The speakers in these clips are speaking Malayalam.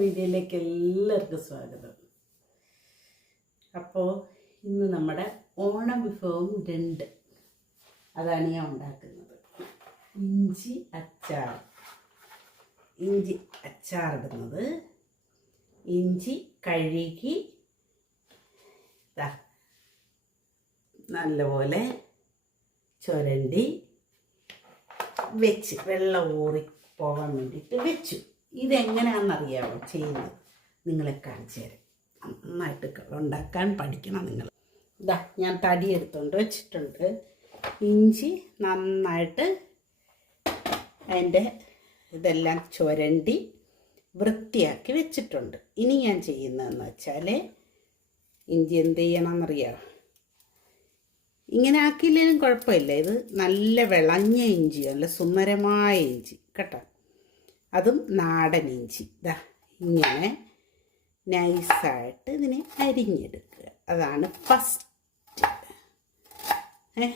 വീഡിയോയിലേക്ക് എല്ലാവർക്കും സ്വാഗതം. അപ്പോൾ ഇന്ന് നമ്മുടെ ഓണ വിഭവം രണ്ട്. അതാണ് ഞാൻ ഉണ്ടാക്കുന്നത്. ഇഞ്ചി അച്ചാർ. ഇഞ്ചി അച്ചാർ അച്ചാറിടുന്നത് ഇഞ്ചി കഴുകി നല്ലപോലെ ചുരണ്ടി വെച്ച് വെള്ളം ഊറി പോകാൻ വേണ്ടിയിട്ട് വെച്ചു. ഇതെങ്ങനെയാണെന്നറിയാമോ ചെയ്യുന്നത് നിങ്ങളെ കാണിച്ചു തരാം. നന്നായിട്ട് ഉണ്ടാക്കാൻ പഠിക്കണം നിങ്ങൾ. ഇതാ ഞാൻ തടി എടുത്തുകൊണ്ട് വെച്ചിട്ടുണ്ട്. ഇഞ്ചി നന്നായിട്ട് അതിന്റെ ഇതെല്ലാം ചുരണ്ടി വൃത്തിയാക്കി വെച്ചിട്ടുണ്ട്. ഇനി ഞാൻ ചെയ്യുന്നതെന്ന് വെച്ചാൽ ഇഞ്ചി എന്ത് ചെയ്യണമെന്നറിയാമോ ഇങ്ങനെ ആക്കിയില്ലെങ്കിലും കുഴപ്പമില്ല. ഇത് നല്ല വിളഞ്ഞ ഇഞ്ചി നല്ല സുന്ദരമായ ഇഞ്ചി. കേട്ടോ? അതും നാടൻ ഇഞ്ചി. ഇതാ ഇങ്ങനെ നൈസായിട്ട് ഇതിനെ അരിഞ്ഞെടുക്കുക. അതാണ് ഫസ്റ്റ് ഏ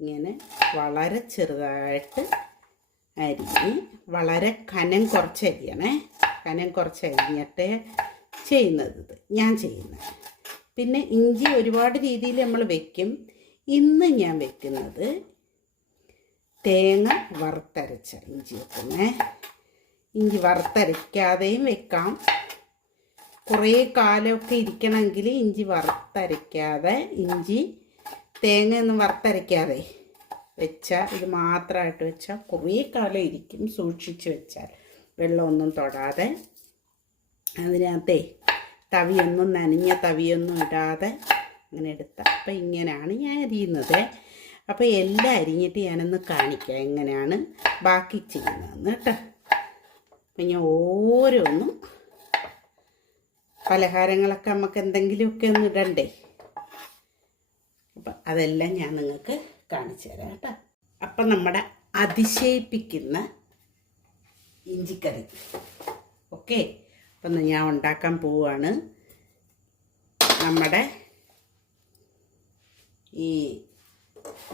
ഇങ്ങനെ വളരെ ചെറുതായിട്ട് അരിഞ്ഞ് വളരെ കനം കുറച്ച് അരിയണേ. കനം കുറച്ച് അരിഞ്ഞിട്ട് ചെയ്യുന്നത് ഞാൻ ചെയ്യുന്നത്. പിന്നെ ഇഞ്ചി ഒരുപാട് രീതിയിൽ നമ്മൾ വെക്കും. ഇന്ന് ഞാൻ വെക്കുന്നത് തേങ്ങ വറുത്തരച്ച ഇഞ്ചി വെക്കുന്നേ. ഇഞ്ചി വറുത്തരയ്ക്കാതെയും വെക്കാം. കുറേ കാലമൊക്കെ ഇരിക്കണമെങ്കിൽ ഇഞ്ചി വറുത്തരയ്ക്കാതെ ഇഞ്ചി തേങ്ങയൊന്നും വറുത്തരയ്ക്കാതെ വെച്ചാൽ ഇത് മാത്രമായിട്ട് വെച്ചാൽ കുറേ കാലം ഇരിക്കും സൂക്ഷിച്ച് വെച്ചാൽ. വെള്ളമൊന്നും തൊടാതെ അതിനകത്തേ തവിയൊന്നും നനഞ്ഞ തവിയൊന്നും ഇടാതെ അങ്ങനെ എടുത്ത. അപ്പം ഇങ്ങനെയാണ് ഞാൻ അരിയുന്നത്. അപ്പോൾ എല്ലാം അരിഞ്ഞിട്ട് ഞാനൊന്ന് കാണിക്കാം എങ്ങനെയാണ് ബാക്കി ചെയ്യുന്നതെന്ന് കേട്ടോ. അപ്പം ഞാൻ ഓരോന്നും പലഹാരങ്ങളൊക്കെ നമുക്ക് എന്തെങ്കിലുമൊക്കെ ഒന്ന് ഇടണ്ടേ? അപ്പം അതെല്ലാം ഞാൻ നിങ്ങൾക്ക് കാണിച്ചു തരാം കേട്ടോ. അപ്പം നമ്മുടെ അതിശയിപ്പിക്കുന്ന ഇഞ്ചിക്കറി. ഓക്കെ? അപ്പം ഞാൻ ഉണ്ടാക്കാൻ പോവുകയാണ് നമ്മുടെ ഈ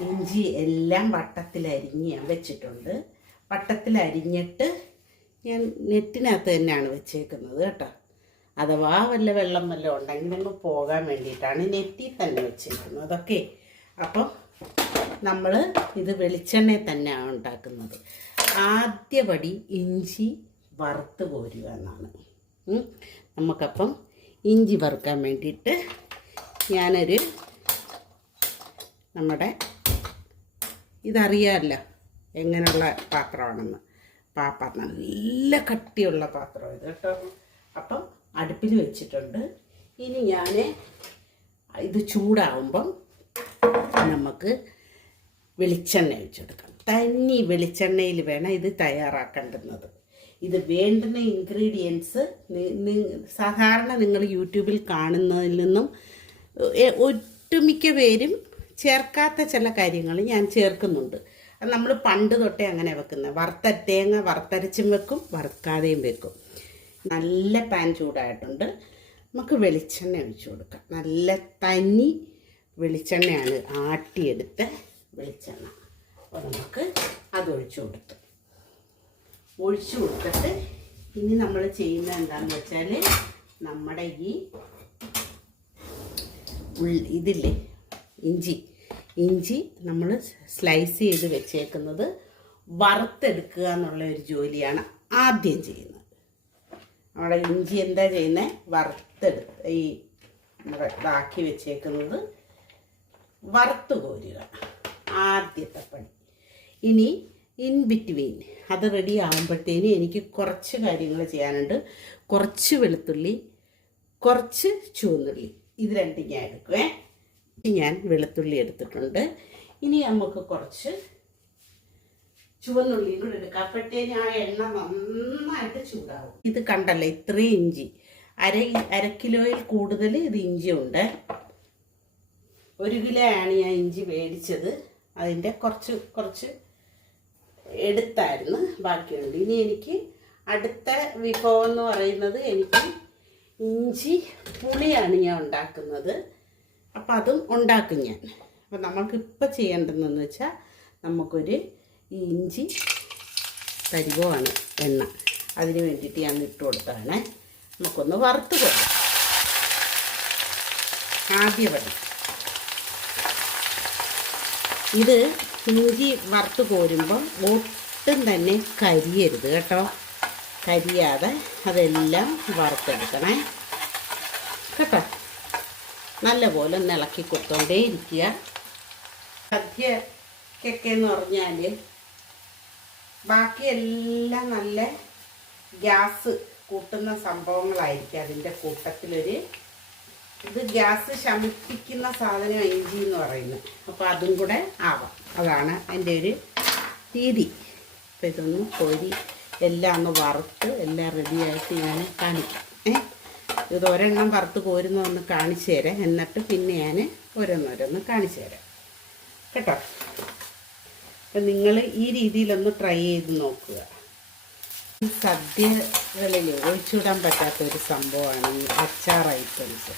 ഇഞ്ചി എല്ലാം വട്ടത്തിലരിഞ്ഞ് ഞാൻ വെച്ചിട്ടുണ്ട്. വട്ടത്തിലരിഞ്ഞിട്ട് ഞാൻ നെറ്റിനകത്ത് തന്നെയാണ് വെച്ചേക്കുന്നത് കേട്ടോ. അഥവാ വല്ല വെള്ളം വല്ല ഉണ്ടെങ്കിൽ നമുക്ക് പോകാൻ വേണ്ടിയിട്ടാണ് നെറ്റിൽ തന്നെ വെച്ചേക്കുന്നത് അതൊക്കെ അപ്പോൾ നമ്മൾ ഇത് വെളിച്ചെണ്ണയിൽ തന്നെയാണ് ഉണ്ടാക്കുന്നത്. ആദ്യപടി ഇഞ്ചി വറുത്ത് പോരുക എന്നാണ്. നമുക്കപ്പം ഇഞ്ചി വറുക്കാൻ വേണ്ടിയിട്ട് ഞാനൊരു നമ്മുടെ ഇതറിയാമല്ലോ എങ്ങനെയുള്ള പാത്രമാണെന്ന്. പാപ്പ നല്ല കട്ടിയുള്ള പാത്രം ഇത് കേട്ടോ. അപ്പം അടുപ്പിൽ വെച്ചിട്ടുണ്ട്. ഇനി ഞാൻ ഇത് ചൂടാവുമ്പം നമുക്ക് വെളിച്ചെണ്ണ ഒഴിച്ചെടുക്കാം. തനി വെളിച്ചെണ്ണയിൽ വേണം ഇത് തയ്യാറാക്കേണ്ടുന്നത്. ഇത് വേണ്ടുന്ന ഇൻഗ്രീഡിയൻസ് സാധാരണ നിങ്ങൾ യൂട്യൂബിൽ കാണുന്നതിൽ നിന്നും ഒട്ടുമിക്ക പേരും ചേർക്കാത്ത ചില കാര്യങ്ങൾ ഞാൻ ചേർക്കുന്നുണ്ട്. അത് നമ്മൾ പണ്ട് തൊട്ടേ അങ്ങനെ വെക്കുന്നത് വറുത്ത തേങ്ങ വറുത്തരച്ചും വെക്കും വറുക്കാതെയും വെക്കും. നല്ല പാൻ ചൂടായിട്ടുണ്ട്. നമുക്ക് വെളിച്ചെണ്ണ ഒഴിച്ചു കൊടുക്കാം. നല്ല തനി വെളിച്ചെണ്ണയാണ് ആട്ടിയെടുത്ത വെളിച്ചെണ്ണ. അപ്പോൾ നമുക്ക് അത് ഒഴിച്ചു കൊടുത്തു. ഒഴിച്ചു കൊടുത്തിട്ട് ഇനി നമ്മൾ ചെയ്യുന്നത് എന്താണെന്ന് വെച്ചാൽ നമ്മുടെ ഈ ഇതില്ലേ? ഇഞ്ചി. ഇഞ്ചി നമ്മൾ സ്ലൈസ് ചെയ്ത് വെച്ചേക്കുന്നത് വറുത്തെടുക്കുക എന്നുള്ള ഒരു ജോലിയാണ് ആദ്യം ചെയ്യുന്നത്. നമ്മുടെ ഇഞ്ചി എന്താ ചെയ്യുന്നത് വറുത്തെടുത്ത് ഈ നമ്മുടെ ഇതാക്കി വെച്ചേക്കുന്നത് വറുത്ത് കോരുക. ആദ്യത്തെ പണി. ഇനി ഇൻ ബിറ്റ്വീൻ അത് റെഡി ആകുമ്പോഴത്തേന് എനിക്ക് കുറച്ച് കാര്യങ്ങൾ ചെയ്യാനുണ്ട്. കുറച്ച് വെളുത്തുള്ളി കുറച്ച് ചുവന്നുള്ളി. ഇത് രണ്ടും ഞാൻ എടുക്കുവേ. ഞാൻ വെളുത്തുള്ളി എടുത്തിട്ടുണ്ട്. ഇനി നമുക്ക് കുറച്ച് ചുവന്നുള്ളിയും കൂടെ എടുക്കാം അപ്പോഴത്തേന് ആ എണ്ണ നന്നായിട്ട് ചൂടാവും. ഇത് കണ്ടല്ലോ ഇത്രയും ഇഞ്ചി. അര അര കിലോയിൽ കൂടുതൽ ഇത് ഇഞ്ചി ഉണ്ട് ഒരു കിലോ ആണ് ഞാൻ ഇഞ്ചി മേടിച്ചത്. അതിന്റെ കുറച്ച് കുറച്ച് എടുത്തായിരുന്നു. ബാക്കിയുണ്ട്. ഇനി എനിക്ക് അടുത്ത വിഭവം എന്ന് പറയുന്നത് എനിക്ക് ഇഞ്ചി പുളിയാണ് ഞാൻ ഉണ്ടാക്കുന്നത്. അപ്പം അതും ഉണ്ടാക്കും ഞാൻ. അപ്പം നമ്മൾക്ക് ഇപ്പം ചെയ്യേണ്ടതെന്ന് വെച്ചാൽ നമുക്കൊരു ഇഞ്ചി തരുവാണ് എണ്ണ. അതിന് വേണ്ടിയിട്ട് ഞാൻ ഇട്ട് കൊടുത്താണ് നമുക്കൊന്ന് വറുത്ത് കൊടുക്കാം. ആദ്യ പടി ഇത് ഇഞ്ചി വറുത്ത് കോരുമ്പോൾ ഒട്ടും തന്നെ കരിയരുത് കേട്ടോ. കരിയാതെ അതെല്ലാം വറുത്തെടുക്കണേ. കേട്ടോ? നല്ലപോലെ ഒന്ന് ഇളക്കി കൊടുത്തോണ്ടേ ഇരിക്കുക. സദ്യക്കൊക്കെ എന്ന് പറഞ്ഞാൽ ബാക്കിയെല്ലാം നല്ല ഗ്യാസ് കൂട്ടുന്ന സംഭവങ്ങളായിരിക്കും അതിന്റെ കൂട്ടത്തിലൊരു ഇത് ഗ്യാസ് ശമിപ്പിക്കുന്ന സാധനം ഇഞ്ചി എന്ന് പറയുന്നത്. അപ്പോൾ അതും കൂടെ ആവാം. അതാണ് എന്റെ ഒരു രീതി. അപ്പോൾ ഇതൊന്ന് കോരി എല്ലാം ഒന്ന് വറുത്ത് എല്ലാം റെഡിയായിട്ട് ഞാൻ കാണിക്കാം. ഏ? ഇത് ഒരെണ്ണം വറുത്ത് കോരുന്നതൊന്ന് കാണിച്ചു തരാം. എന്നിട്ട് പിന്നെ ഞാൻ ഓരോന്നോരോന്ന് കാണിച്ചു തരാം. കേട്ടോ? അപ്പം നിങ്ങൾ ഈ രീതിയിലൊന്ന് ട്രൈ ചെയ്ത് നോക്കുക. സദ്യകളിൽ ഒഴിച്ചുവിടാൻ പറ്റാത്ത ഒരു സംഭവമാണ് ഈ അച്ചാർ ഐറ്റംസ്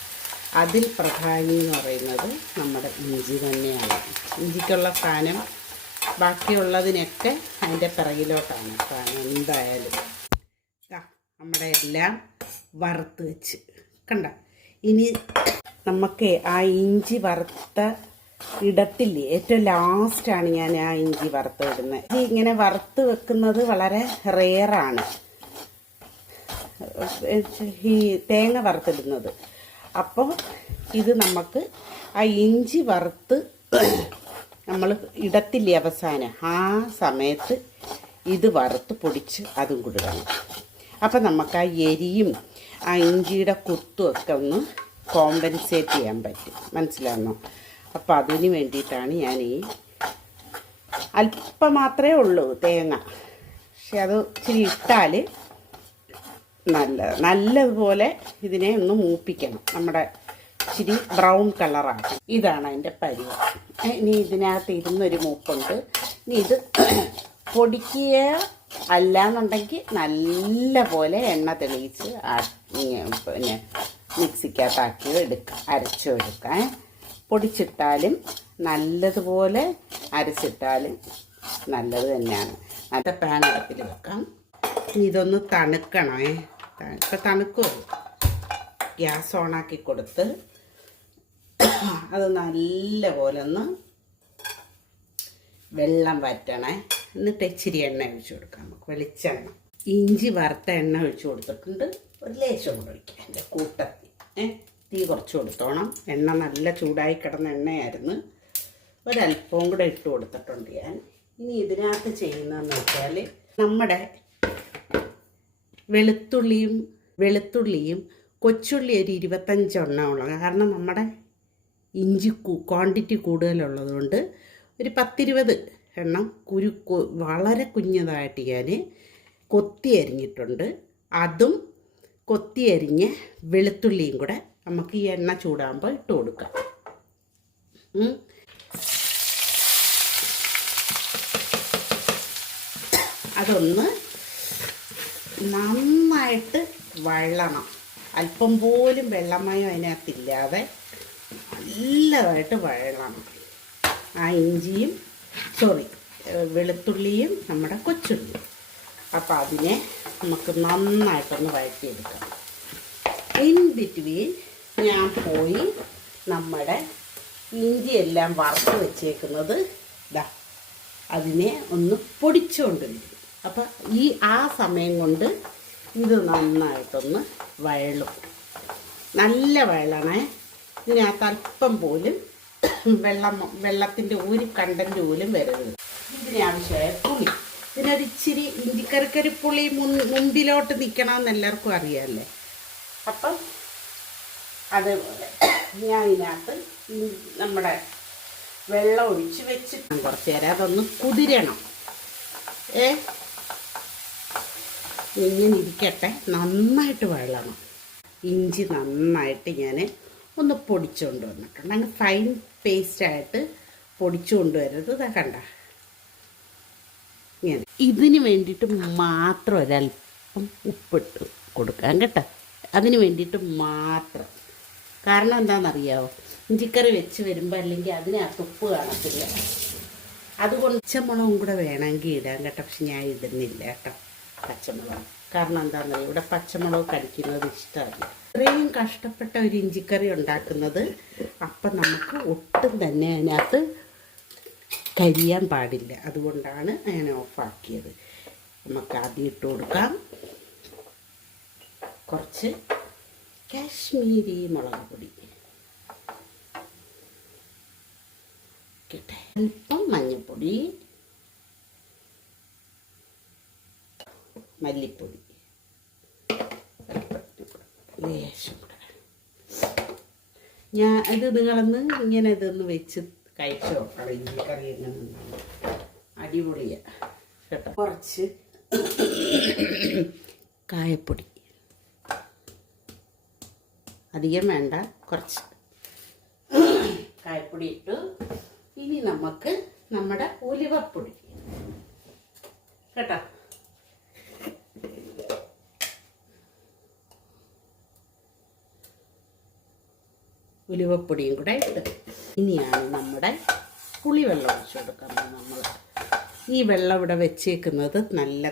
അതിൽ പ്രധാനി എന്ന് പറയുന്നത് നമ്മുടെ ഇഞ്ചി തന്നെയാണ്. ഇഞ്ചിക്കുള്ള സ്ഥാനം ബാക്കിയുള്ളതിനൊക്കെ അതിന്റെ പിറകിലോട്ടാണ് സ്ഥാനം എന്തായാലും. നമ്മുടെ എല്ലാം വറുത്ത് വെച്ച്. കണ്ട? ഇനി നമുക്ക് ആ ഇഞ്ചി വറുത്ത ഇടത്തില്ലേ? ഏറ്റവും ലാസ്റ്റാണ് ഞാൻ ആ ഇഞ്ചി വറുത്ത് ഇടുന്നത് ഈ ഇങ്ങനെ വറുത്ത് വെക്കുന്നത് വളരെ റെയറാണ്. ഈ തേങ്ങ വറുത്തിടുന്നത്. അപ്പോൾ ഇത് നമുക്ക് ആ ഇഞ്ചി വറുത്ത് നമ്മൾ ഇടത്തില്ലേ അവസാനം? ആ സമയത്ത് ഇത് വറുത്ത് പൊടിച്ച് അതും കൊടുക്കണം അപ്പം നമുക്ക് ആ എരിയും ആ ഇഞ്ചിയുടെ കുത്തും ഒക്കെ ഒന്ന് കോമ്പൻസേറ്റ് ചെയ്യാൻ പറ്റും. മനസ്സിലാകുന്നോ അപ്പോൾ അതിന് വേണ്ടിയിട്ടാണ് ഞാൻ ഈ അല്പം മാത്രമേ ഉള്ളൂ തേങ്ങ. പക്ഷെ അത് ഇച്ചിരി ഇട്ടാൽ നല്ല നല്ലതുപോലെ ഇതിനെ ഒന്ന് മൂപ്പിക്കണം. നമ്മുടെ ഇച്ചിരി ബ്രൗൺ കളറാണ് ഇതാണ് അതിന്റെ പരി ഇനി ഇതിനകത്ത് ഇരുന്നൊരു മൂപ്പുണ്ട്. ഇനി ഇത് പൊടിക്കുക അല്ലാന്നുണ്ടെങ്കിൽ നല്ല പോലെ എണ്ണ തെളിയിച്ച് പിന്നെ മിക്സിക്കകത്താക്കി എടുക്കാം അരച്ചു എടുക്കാം. പൊടിച്ചിട്ടാലും നല്ലതുപോലെ അരച്ചിട്ടാലും നല്ലത് തന്നെയാണ്. നല്ല പാൻ അടുപ്പിൽ വെക്കാം. ഇതൊന്ന് തണുക്കണേ ഇപ്പം തണുക്കും ഗ്യാസ് ഓണാക്കി കൊടുത്ത് അത് നല്ല പോലെ ഒന്ന് വെള്ളം വറ്റണേ എന്നിട്ട് ഇച്ചിരി എണ്ണ ഒഴിച്ചു കൊടുക്കാം. നമുക്ക് വെളിച്ചെണ്ണ. ഇഞ്ചി വറുത്ത എണ്ണ ഒഴിച്ചു കൊടുത്തിട്ടുണ്ട്. ഒരു ലേശം കൂടെ ഒഴിക്കാം. എന്റെ കൂട്ടത്തിൽ. ഏ തീ കുറച്ച് കൊടുത്തോണം. എണ്ണ നല്ല ചൂടായി കിടന്ന എണ്ണയായിരുന്നു. ഒരല്പവും കൂടെ ഇട്ട് കൊടുത്തിട്ടുണ്ട് ഞാൻ. ഇനി ഇതിനകത്ത് ചെയ്യുന്നതെന്ന് വെച്ചാൽ നമ്മുടെ വെളുത്തുള്ളിയും വെളുത്തുള്ളിയും കൊച്ചുള്ളി ഒരു ഇരുപത്തഞ്ചെണ്ണമുള്ള കാരണം നമ്മുടെ ഇഞ്ചി ക്വാണ്ടിറ്റി കൂടുതലുള്ളതുകൊണ്ട് ഒരു പത്തിരുപത് എണ്ണം കുരു വളരെ കുഞ്ഞതായിട്ട് ഞാൻ കൊത്തി അരിഞ്ഞിട്ടുണ്ട്. അതും കൊത്തി അരിഞ്ഞ് വെളുത്തുള്ളിയും കൂടെ നമുക്ക് ഈ എണ്ണ ചൂടാകുമ്പോൾ ഇട്ട് കൊടുക്കാം. അതൊന്ന് നന്നായിട്ട് വഴണം അല്പം പോലും വെള്ളമയം അതിനകത്തില്ലാതെ നല്ലതായിട്ട് വഴണം ആ ഇഞ്ചിയും സോറി വെളുത്തുള്ളിയും നമ്മുടെ കൊച്ചുള്ളിയും. അപ്പോൾ അതിനെ നമുക്ക് നന്നായിട്ടൊന്ന് വഴറ്റിയെടുക്കാം. ഇൻ ബിറ്റ്വീൻ ഞാൻ പോയി നമ്മുടെ ഇഞ്ചിയെല്ലാം വറുത്ത് വെച്ചേക്കുന്നത് ഇതാ അതിനെ ഒന്ന് പൊടിച്ചുകൊണ്ട് വരും അപ്പം ഈ ആ സമയം കൊണ്ട് ഇത് നന്നായിട്ടൊന്ന് വഴളും നല്ല വഴളണേ ഇതിനകത്ത് അല്പം പോലും വെള്ളം വെള്ളത്തിന്റെ ഒരു കണ്ടന്റ് പോലും വരരുത്. ഇതിനാവശ്യമായ പുളി. ഇതിനൊരു ഇച്ചിരി പുളി മുൻ മുമ്പിലോട്ട് നിൽക്കണമെന്ന് എല്ലാവർക്കും അറിയാമല്ലേ അപ്പം അതേപോലെ ഞാൻ ഇതിനകത്ത് നമ്മുടെ വെള്ളം ഒഴിച്ച് വെച്ച് കുറച്ച് നേരം അതൊന്ന് കുതിരണം. ഏ? ഇങ്ങനെ ഇരിക്കട്ടെ. നന്നായിട്ട് വെള്ളണം ഇഞ്ചി നന്നായിട്ട് ഞാൻ ഒന്ന് പൊടിച്ചുകൊണ്ട് വന്നിട്ടുണ്ട്. അങ്ങ് ഫൈൻ പേസ്റ്റായിട്ട് പൊടിച്ചു കൊണ്ടുവരരുത് ഇതാ കണ്ട. ഇങ്ങനെ. ഇതിന് വേണ്ടിയിട്ട് മാത്രം ഒരല്പം ഉപ്പിട്ട് കൊടുക്കാം കേട്ടോ. അതിന് വേണ്ടിയിട്ട് മാത്രം. കാരണം എന്താണെന്നറിയാവോ? ഇഞ്ചിക്കറി വെച്ച് വരുമ്പോൾ അല്ലെങ്കിൽ അതിനകത്ത് ഉപ്പ് കാണത്തില്ല. അതുകൊണ്ട് പച്ചമുളകും കൂടെ വേണമെങ്കിൽ ഇടാം കേട്ടോ. പക്ഷെ ഞാൻ ഇടുന്നില്ല കേട്ടോ പച്ചമുളക്. കാരണം എന്താണെന്നറിയാം? ഇവിടെ പച്ചമുളക് കടിക്കുന്നത് ഇഷ്ടമല്ല. ഇത്രയും കഷ്ടപ്പെട്ട ഒരു ഇഞ്ചിക്കറി ഉണ്ടാക്കുന്നത് അപ്പം നമുക്ക് ഒട്ടും തന്നെ അതിനകത്ത് കരിയാൻ പാടില്ല. അതുകൊണ്ടാണ് ഞാൻ ഓഫാക്കിയത്. നമുക്ക് ആദ്യം ഇട്ട് കൊടുക്കാം. കുറച്ച് കാശ്മീരി മുളക് പൊടി. കിട്ടെ അല്പം മഞ്ഞൾപ്പൊടി. മല്ലിപ്പൊടി. ലേശം ഞാൻ ഇത് നിങ്ങളൊന്ന് ഇങ്ങനെ ഇതൊന്ന് വെച്ച് കഴിച്ചോ. ഇഞ്ചി കറി എങ്ങനെ അടിപൊളിയാ. കേട്ടോ? കുറച്ച് കായപ്പൊടി. അധികം വേണ്ട. കുറച്ച് കായപ്പൊടി ഇട്ട്. ഇനി നമുക്ക് നമ്മുടെ ഉലുവപ്പൊടി. കേട്ടോ? ഉലുവപ്പൊടിയും കൂടെ ഇട്ട് ഇനിയാണ് നമ്മുടെ പുളിവെള്ളം ഒഴിച്ചു കൊടുക്കുന്നത് നമ്മൾ. ഈ വെള്ളം ഇവിടെ വെച്ചേക്കുന്നത് നല്ല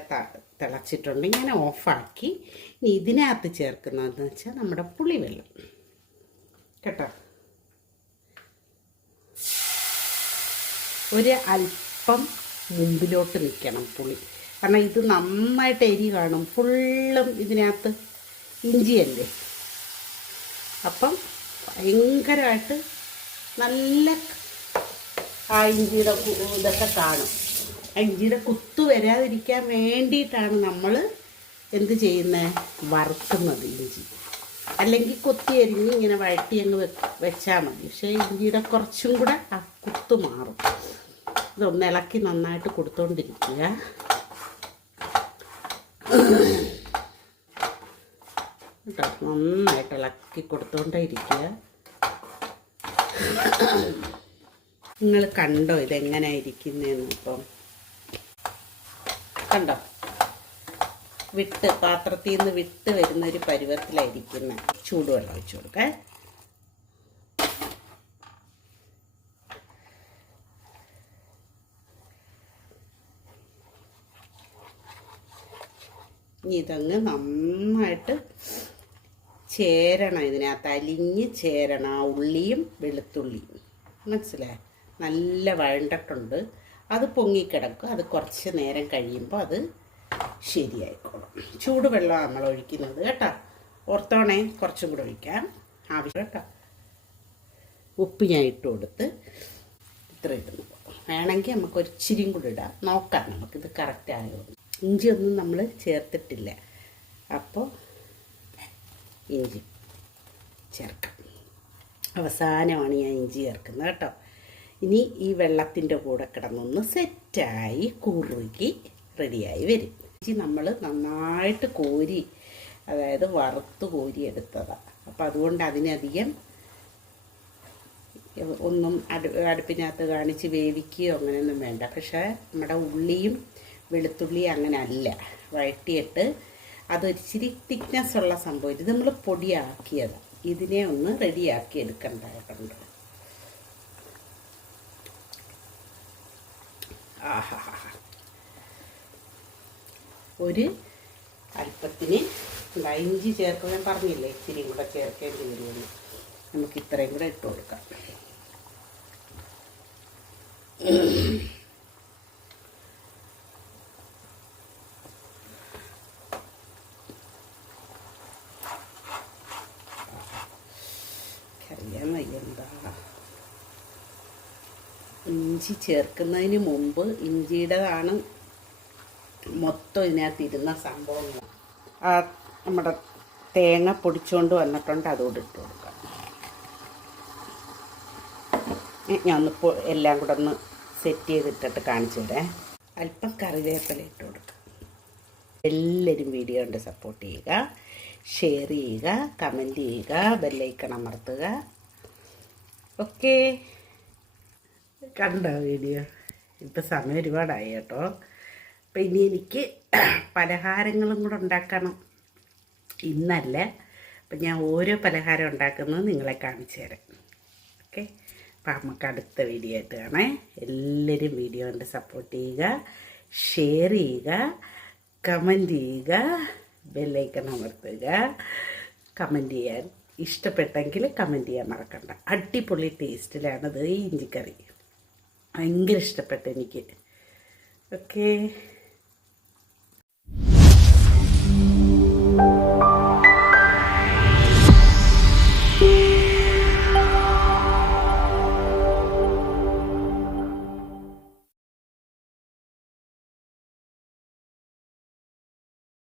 തിളച്ചിട്ടുണ്ട്. ഇങ്ങനെ ഓഫാക്കി ഇനി ഇതിനകത്ത് ചേർക്കുന്നതെന്ന് വെച്ചാൽ നമ്മുടെ പുളിവെള്ളം. കേട്ടോ? ഒരു അല്പം മുമ്പിലോട്ട് നിൽക്കണം പുളി. കാരണം ഇത് നന്നായിട്ട് എരി കാണും. ഫുള്ളും ഇതിനകത്ത് ഇഞ്ചിയല്ലേ? അപ്പം ഭയങ്കരമായിട്ട് നല്ല ആ ഇഞ്ചിയുടെ ഇതൊക്കെ കാണും. ആ ഇഞ്ചിയുടെ കുത്തു വരാതിരിക്കാൻ വേണ്ടിയിട്ടാണ് നമ്മൾ എന്ത് ചെയ്യുന്നത് വറുക്കുന്നത് ഇഞ്ചി. അല്ലെങ്കിൽ കൊത്തി അരിഞ്ഞ് ഇങ്ങനെ വഴറ്റി അങ്ങ് വെച്ചാൽ മതി. പക്ഷേ ഇഞ്ചിയുടെ കുറച്ചും കൂടെ ആ കുത്തു മാറും. ഇതൊന്ന് ഇളക്കി നന്നായിട്ട് കൊടുത്തോണ്ടിരിക്കുക. നന്നായിട്ട് ഇളക്കി കൊടുത്തോണ്ടേ ഇരിക്കുക നിങ്ങൾ കണ്ടോ ഇതെങ്ങനെ ഇരിക്കുന്നതെന്ന് ഇപ്പം? കണ്ടോ? വിട്ട് പാത്രത്തിൽ നിന്ന് വിട്ട് വരുന്ന ഒരു പരുവത്തിലായിരിക്കുന്ന ചൂടുവെള്ളം ഒഴിച്ചു കൊടുക്കേ. ഇനി ഇതങ്ങ് നന്നായിട്ട് ചേരണം ഇതിനകത്ത് അലിഞ്ഞ് ചേരണം ആ ഉള്ളിയും വെളുത്തുള്ളിയും. മനസ്സിലായി? നല്ല വഴണ്ടിട്ടുണ്ട്. അത് പൊങ്ങിക്കിടക്കും. അത് കുറച്ച് നേരം കഴിയുമ്പോൾ അത് ശരിയായിക്കോളും. ചൂടുവെള്ളമാണ് നമ്മൾ ഒഴിക്കുന്നത് കേട്ടോ. ഓർത്തോണേ കുറച്ചും കൂടെ ഒഴിക്കാം. ആവശ്യം കേട്ടോ. ഉപ്പ് ഞാൻ ഇട്ട് കൊടുത്ത് ഇത്ര ഇടുന്നു വേണമെങ്കിൽ നമുക്ക് ഒരിച്ചിരിയും കൂടെ ഇടാം. നോക്കാം നമുക്കിത് കറക്റ്റ് ആയോ ഇഞ്ചിയൊന്നും നമ്മൾ ചേർത്തിട്ടില്ല. അപ്പോൾ ഇഞ്ചി ചേർക്കാം. അവസാനമാണ് ഞാൻ ഇഞ്ചി ചേർക്കുന്നത് കേട്ടോ. ഇനി ഈ വെള്ളത്തിന്റെ കൂടെ കിടന്നൊന്ന് സെറ്റായി കുറുകി റെഡിയായി വരും. ഇഞ്ചി നമ്മൾ നന്നായിട്ട് കോരി അതായത് വറുത്ത് കോരി എടുത്തതാണ് അപ്പോൾ അതുകൊണ്ട് അതിനധികം ഒന്നും അടു അടുപ്പിനകത്ത് കാണിച്ച് വേവിക്കുകയോ അങ്ങനെയൊന്നും വേണ്ട. പക്ഷേ നമ്മുടെ ഉള്ളിയും വെളുത്തുള്ളിയും അങ്ങനെ അല്ല. വഴറ്റിയിട്ട് അതൊരിച്ചിരി തിക്നെസ് ഉള്ള സംഭവം. ഇത് നമ്മൾ പൊടിയാക്കിയത്. ഇതിനെ ഒന്ന് റെഡിയാക്കി എടുക്കണ്ടായിട്ടുണ്ട് ആഹാ ഒരു അല്പത്തിന് ഇഞ്ചി ചേർക്കാൻ ഞാൻ പറഞ്ഞില്ലേ ഇച്ചിരിയും കൂടെ ചേർക്കേണ്ടി വരുമെന്ന് നമുക്ക് ഇത്രയും കൂടെ ഇട്ട് കൊടുക്കാം. എന്താ ഇഞ്ചി ചേർക്കുന്നതിന് മുമ്പ് ഇഞ്ചിയുടേതാണ് മൊത്തം ഇതിനകത്ത് ഇരുന്ന സംഭവങ്ങൾ ആ നമ്മുടെ തേങ്ങ പൊടിച്ചുകൊണ്ട് വന്നിട്ടുണ്ട് അതുകൊണ്ട് ഇട്ട് കൊടുക്കാം. ഞാൻ ഒന്നിപ്പോൾ എല്ലാം കൂടെ ഒന്ന് സെറ്റ് ചെയ്തിട്ടിട്ട് കാണിച്ചു തരാം. അല്പം കറിവേപ്പില ഇട്ട് കൊടുക്കാം. എല്ലാവരും വീഡിയോ കൊണ്ട് സപ്പോർട്ട് ചെയ്യുക ഷെയർ ചെയ്യുക കമന്റ് ചെയ്യുക ബെല്ലൈക്കൺ അമർത്തുക. ഓക്കേ. കണ്ടോ വീഡിയോ? ഇപ്പം സമയം ഒരുപാടായി കേട്ടോ. അപ്പം ഇനി എനിക്ക് പലഹാരങ്ങളും കൂടെ ഉണ്ടാക്കണം. ഇന്നല്ല. അപ്പം ഞാൻ ഓരോ പലഹാരം ഉണ്ടാക്കുന്നത് നിങ്ങളെ കാണിച്ചു തരാം. ഓക്കെ. അപ്പം നമുക്ക് അടുത്ത വീഡിയോ ആയിട്ട് കാണേ. എല്ലാവരും വീഡിയോ കൊണ്ട് സപ്പോർട്ട് ചെയ്യുക ഷെയർ ചെയ്യുക കമന്റ് ചെയ്യുക ബെല്ലൈക്കൺ അമർത്തുക കമന്റ് ചെയ്യാൻ ഇഷ്ടപ്പെട്ടെങ്കിൽ കമന്റ് ചെയ്യാൻ മറക്കണ്ട. അടിപൊളി ടേസ്റ്റിലാണത് ഈ ഇഞ്ചിക്കറി. ഭയങ്കര ഇഷ്ടപ്പെട്ടു എനിക്ക്. ഓക്കേ